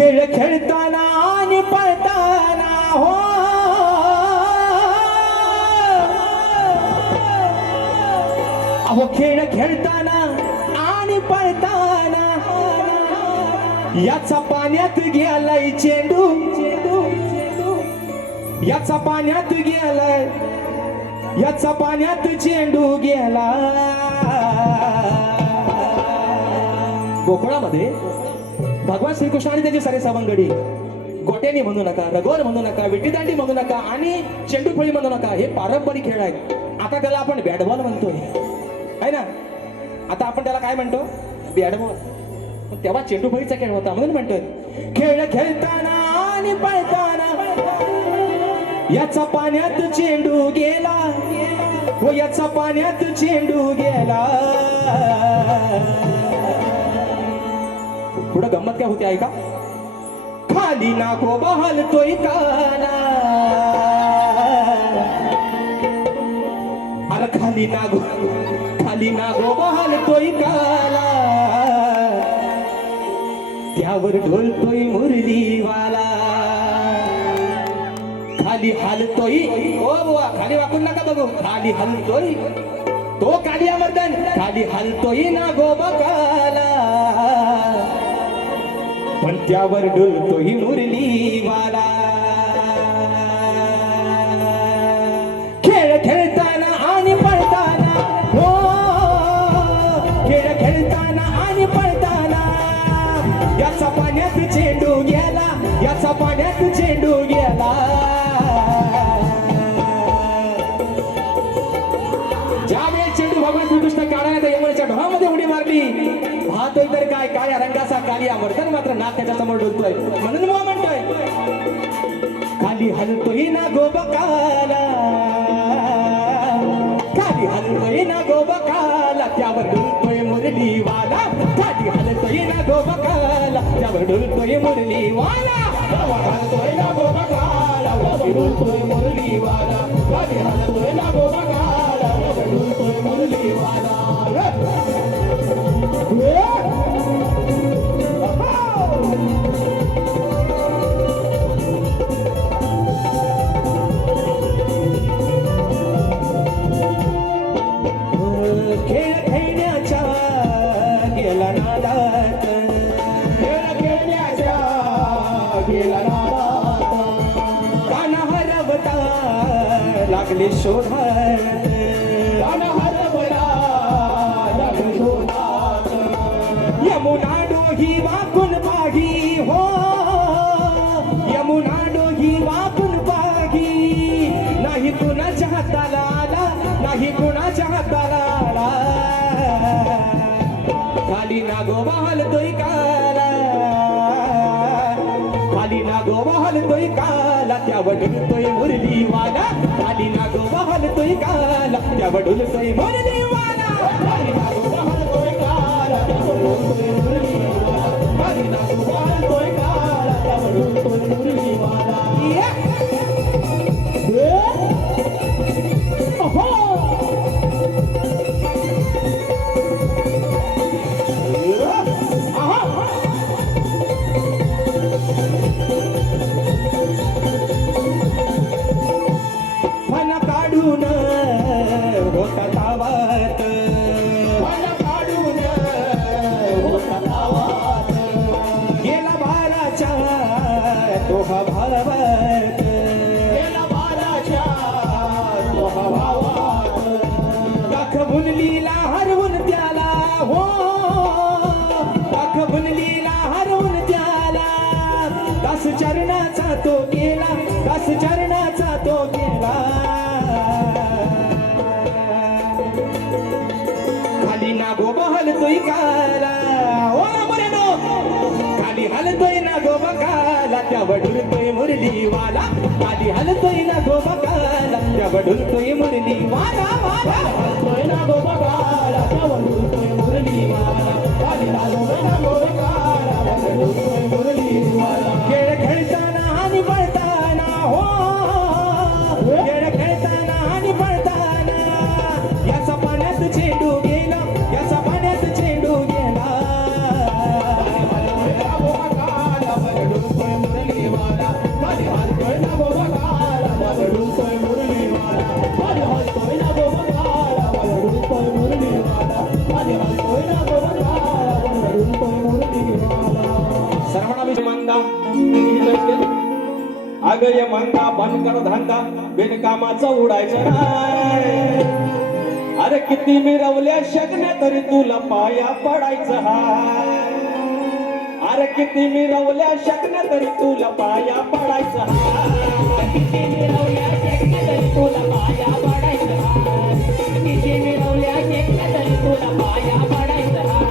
खेळ खेळताना आणि पळताना हो अहो खेळ खेळताना आणि पळताना याचा पाण्यात गेलाय चेंडू याचा पाण्यात गेलाय याचा पाण्यात चेंडू गेला गोकुळामध्ये भगवान श्रीकृष्ण आणि त्याची सारे सवंगडी गोट्यानी म्हणू नका रगोर म्हणू नका विटीदांडी म्हणू नका आणि चेंडूफळी म्हणू नका हे पारंपरिक खेळ आहेत आता त्याला आपण बॅट बॉल म्हणतोय है ना आता आपण त्याला काय म्हणतो बॅट बॉल तेव्हा चेंडूफळीचा खेळ होता म्हणून म्हणतोय खेळ खेळताना आणि पळताना याचा पाण्यात चेंडू गेला हो याचा पाण्यात चेंडू गेला पुढं गंमत काय होती ऐका खाली नागोबा हलतोय काना अरे खाली नागोबा हलतोय काला त्यावर ढोलतोय मुरलीवाला खाली हलतोय ओ बुवा खाली वाकून नका बघू खाली हलतोय तो कालिया मर्दन खाली हलतोय नागोबा काला पण त्यावर डुलतोही मुरलीवाला खेळ खेळताना आणि पळताना हो खेळ खेळताना आणि पळताना याचा पाण्यात चेंडू गेला याचा पाण्यात चेंडू गेला ज्यावेळेस चेंडू भगवान श्रीकृष्ण काढायला यमुनेच्या ढोळामध्ये उडी मारली पाहतोय तर काय काळ्या रंगाचा कालिया मर्दन मात्र नाक त्याच्या समोर डुलतोय म्हणून मग म्हणतोय खाली हलतोय ना गोबकाला खाली हलतोय ना गोबकाला त्यावर डुलतोय मुरलीवाला खाली हलतोय ना गोबकाला त्यावर डुलतोय मुरलीवाला हलतोय ना गोबकाला डुलतोय मुरलीवाला खाली हलतोय ना गोबकाला डुलतोय मुरलीवाला खेळ खेळण्याच्या गेला नादात खेळ खेळण्याच्या गेला नादात काना हरवता लागले शोधात काना हरवता लागले शोधात यमुना डोही वाकून पाही हो यमुना डोही वाकून पाही नाही कुणाच्या हाताला आला नाही कुणाच्या हाताला आला खाली नागोबा हलतोय काला खाली नागोबा हलतोय काला त्यावर डुलतोय मुरलीवाला खाली नागोबा हलतोय काला त्यावर डुलतोय मुरलीवाला खाली नागोबा हलतोय काला त्यावर डुलतोय मुरलीवाला खाली नागोबा हलतोय काला त्यावर डुलतोय मुरलीवाला फन काढून होता तावात फन काढून होता तावात गेला बाराच्या तोहा भावात गेला बाराच्या तोहा भावात दाखवून लीला हरवून त्याला हो दाखवून लीला हरवून त्याला दास चरणाचा तो गेला दास चरणाचा तो गेला खाली नागोबा हलतोय काला ओ बरेनो खाली हलतोय नागोबा काला त्यावर डुलतोय मुरलीवाला खाली हलतोय नागोबा काला त्यावर डुलतोय मुरलीवाला हलतोय नागोबा काला त्यावर डुलतोय मुरलीवाला खाली हलतोय नागोबा काला त्यावर डुलतोय मुरलीवाला खेळ खेळताना आणि पळताना हो खेळ खेळताना आणि पळताना याचा पाण्यात चेंडू गेला याचा पाण्यात चेंडू गेला विषय मंदा अग ये मंदा बंद कर धंदा बिनकामाचा उडायचं नाही. अरे किती मिरवल्या शगण्या तरी तुला पाया पडायचं हाय. अरे किती मिरवल्या शगण्या तरी तुला पाया पडायचं हाय. किती मिरवल्या शेकण्या तरी तुला पाया पडायचं हाय. किती मिरवल्या शेकण्या तरी तुला पाया पडायचं हाय.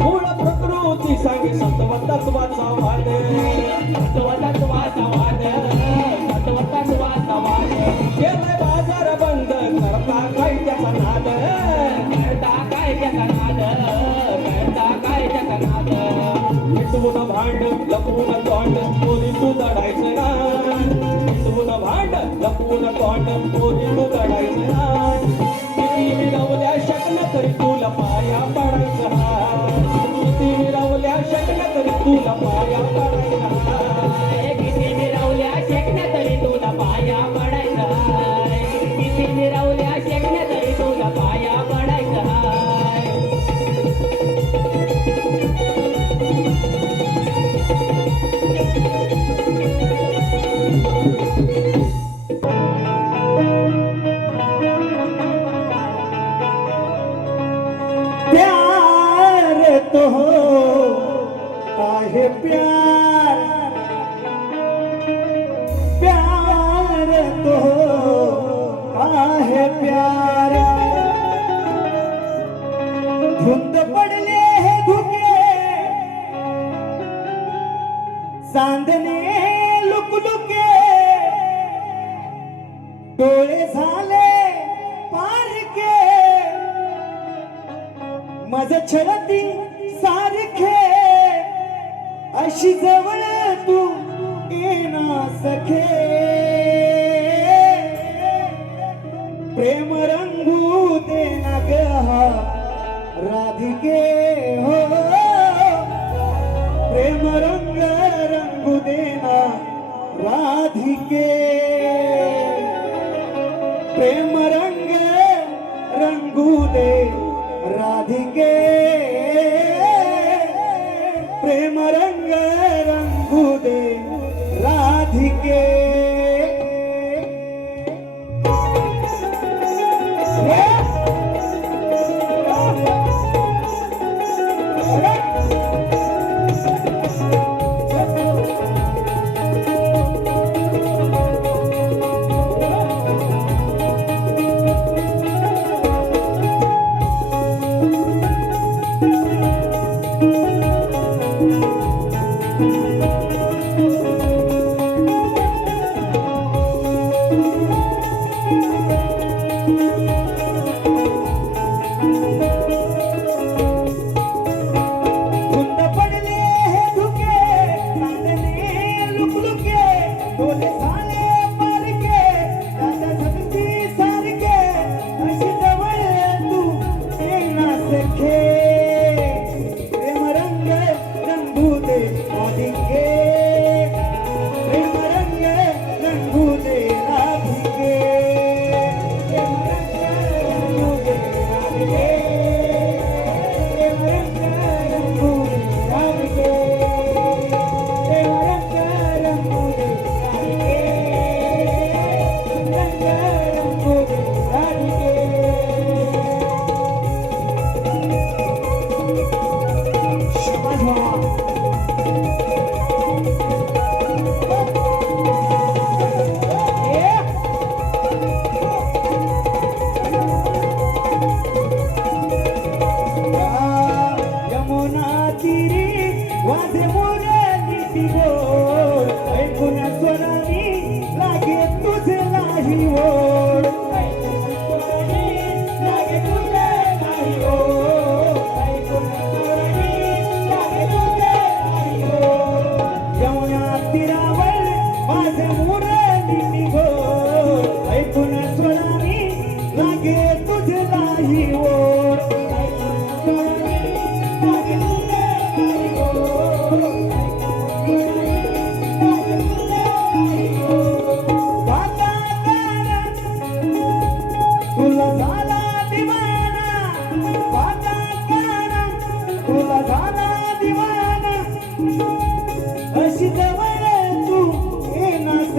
मूळ प्रकृती सांगे सत्व तत्वाचा वाद. तत्वाचा वाद, तत्वाचा वाद. केलाय बाजार बंद करता काय त्याचा नाद. करता काय त्याचा नाद, करता काय त्याचा नाद. मिटवून भांड लपवून तोंड पोरी तू दडायचं ना. मिटवून भांड लपवून तोंड पोरी तू दडायचं ना. किती मिरवल्या शकलं तरी तुला पाया पडायचं हाय. किती मिरवल्या शकलं तरी तुला पाया पडायचं हाय. किती मिरवल्या शेकण्या तरी तुला पाया पडायचं हाय. किती मिरवल्या शेकण्या तरी तुला पाया पडायचं हाय. प्यार तो काहे प्यार, प्यार तो काहे प्यार. धुंद पडले हे धुके चांदणे लुकलुके. डोळे झाले पारके माझ छलती सारखे. अशी जवळ तू येना सखे. प्रेम रंगू देना ग राधिके हो. प्रेम रंगू देना राधिके. प्रेम रंगू दे राधिके. प्रेम रंगू दे राधिके.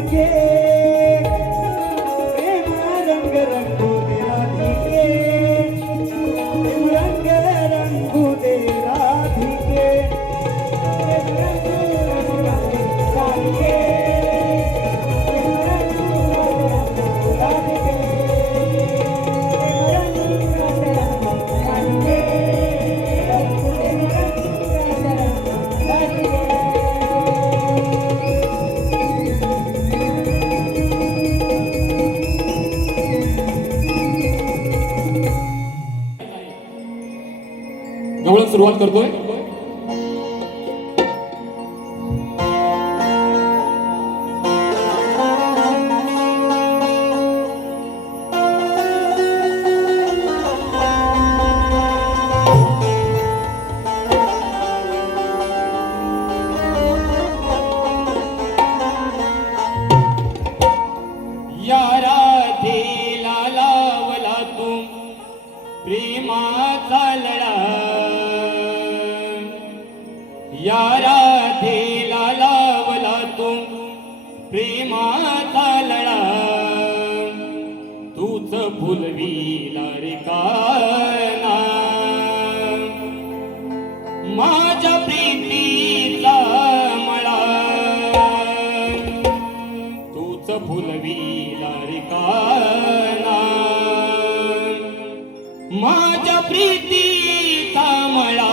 के प्रेम रंग रंगू दे राधिके प्रेम रंग रंगू दे राधिके प्रेम रंग रंगू दे राधिके गवळण सुरुवात करतोय. या राधेला लावला तू प्रेमाचा लढा, या राधेला लावला तू प्रेमाचा लढा, तूच फुलविला रे काना माझ्या प्रीतीचा मळा, तूच फुलविला रे काना माझ्या प्रीतीचा मळा.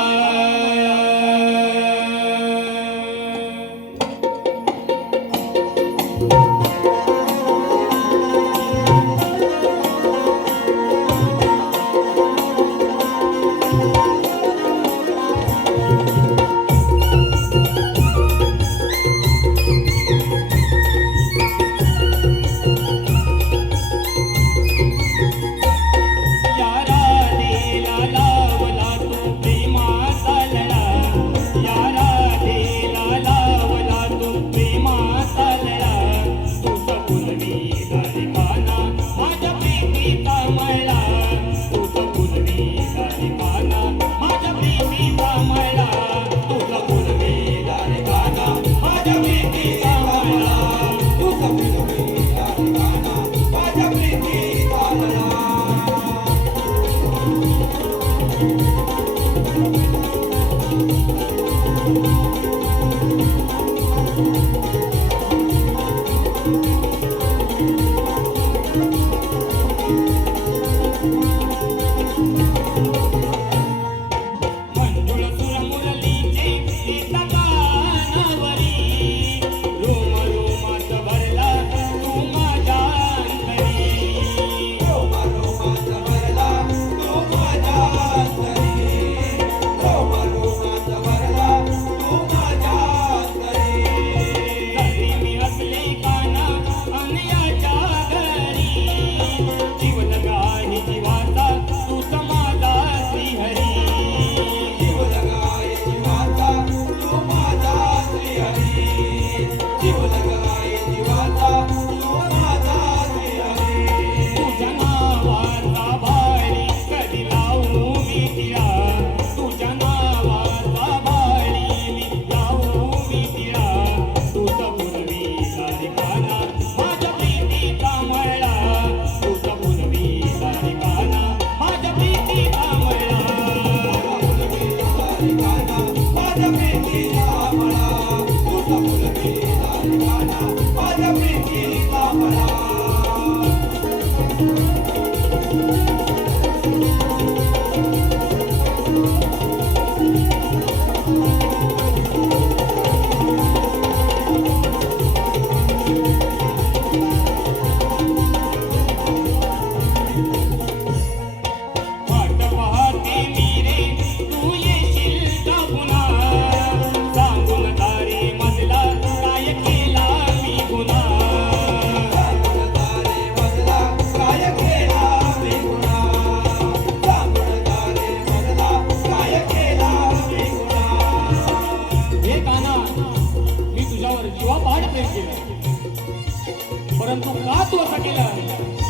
परंतु का तू असं केलं?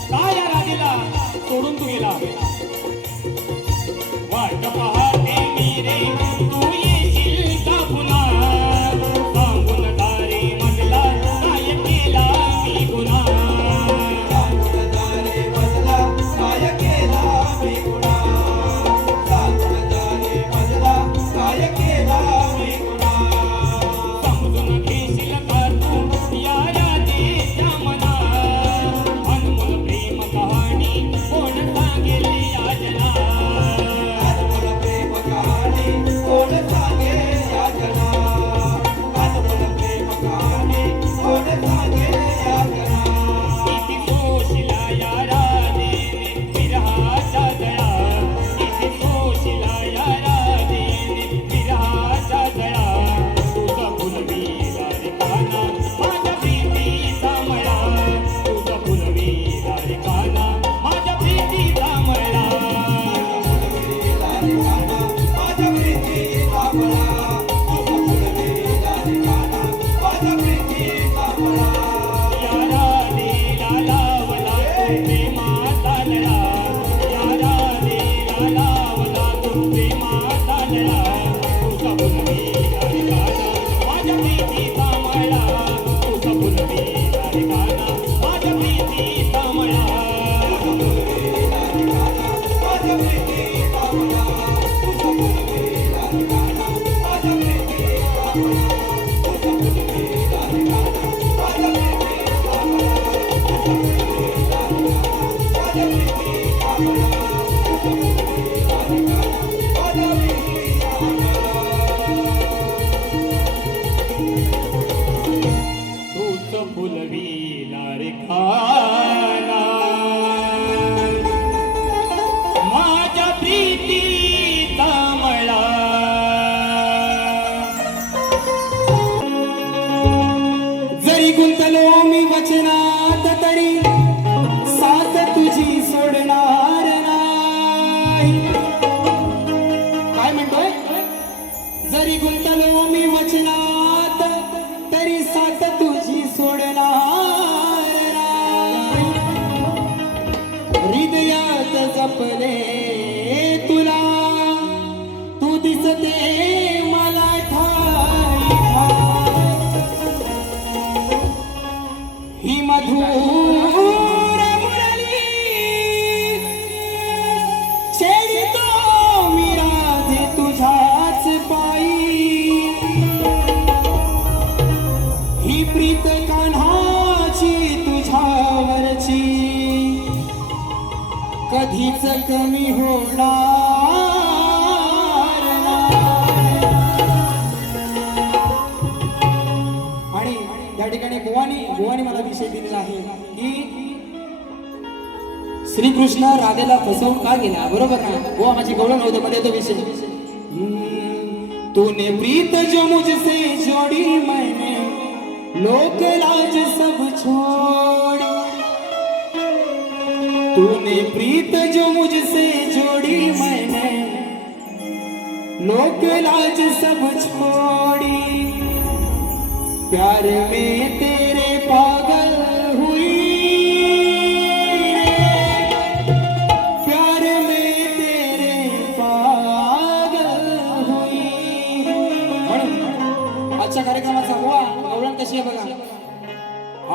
का या राधेला सोडून तू गेला? वाट पाहते मी रे तू येशील का पुन्हा, सांगून दारी मजला काय केला फुलविला रे खाना माझ्या प्रीतीचा मळा जरी गुंतलो मी वचनात तरी साथ तुझी सोडणार नाही. काय म्हणतोय? जरी गुंतलो मी वचनात तरी साथ तुझी सोडणार नाही. हृदयात जपले तुला तू दिसते मला ठाई ठाई. ही मधुर मुरली छेडितो मी राधे तुझ्याच पायी. ही प्रीत कान्हाची तुझ्यावरची कधीच कमी होणार नाही. आणि या ठिकाणी बुवानी मला विषय दिलेला आहे की श्रीकृष्ण राधेला फसवून का गेला. बरोबर ना बुवा, माझी गवळण होते मध्ये तो विषय. तूने प्रीत जो मुझसे जोड़ी मैंने लोक लाज सब छोड़ी. तूने प्रीत जो मुझसे जोड़ी मैंने लोक लाज सब छोड़ी. प्यार में तेरे पागल हुई रे. प्यार में तेरे पागल हुई. म्हणून आजच्या कार्यक्रमाचा हुआ गवळण कशी आहे बघा.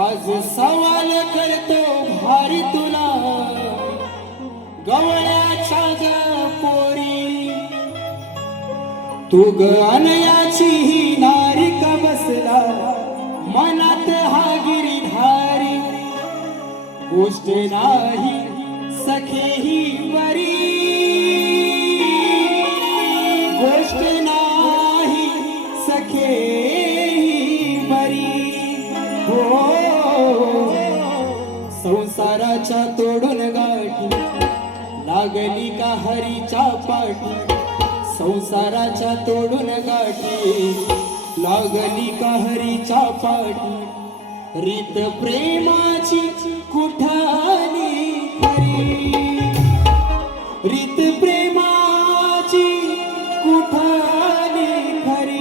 आज सवाल करतो भारी तुला गवळ्याच्या ग पोरी. तू ग अनयाची ही नारी का बसला मनात हा गिरिधारी. गोष्ट नाही सखे ही बरी. गोष्ट नाही सखे ही बरी. हो संसाराच्या तोडून गाठी लागली का हरीच्या पाठी. संसाराच्या तोडून गाठी लागली का हरीच्या पाठी. रीत प्रेमाची कुठाली खरी. रीत प्रेमाची कुठाली खरी.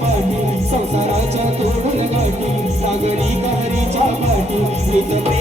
पाठी संसाराच्या तोडून गाठी लागली कहरीच्या पाठी हीच प्रेम